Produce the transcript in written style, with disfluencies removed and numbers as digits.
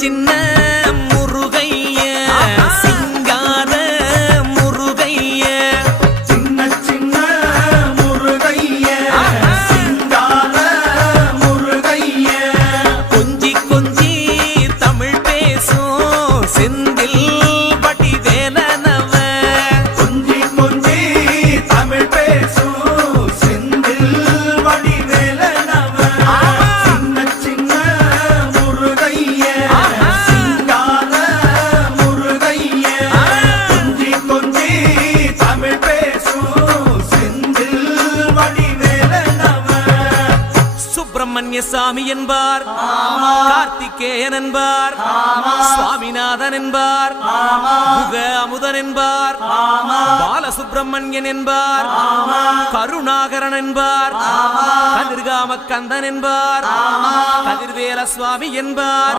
சின்ன முருகைய சிங்கார முருகைய சின்ன சின்ன முருகைய சிங்கார முருகைய கொஞ்சி கொஞ்சி தமிழ் பேசும் செந்தில் வடிவேலனவ கொஞ்சி கொஞ்சி தமிழ் பேசும் செந்தில் வடிவேலனவ சின்ன சின்ன முருகைய சிங்கார முருகைய கொஞ்சி கொஞ்சி தமிழ் பேசும் செந்தில் வடிவேலனவ சுப்பிரமணிய சாமி என்பார், கார்த்திகேயன் என்பார், சுவாமிநாதன் என்பார், முக அமுதன் என்பார், பாலசுப்பிரமணியன் என்பார், கருணாகரன் என்பார், கதிர்காம கந்தன் என்பார், கதிர்வேல சுவாமி என்பார்.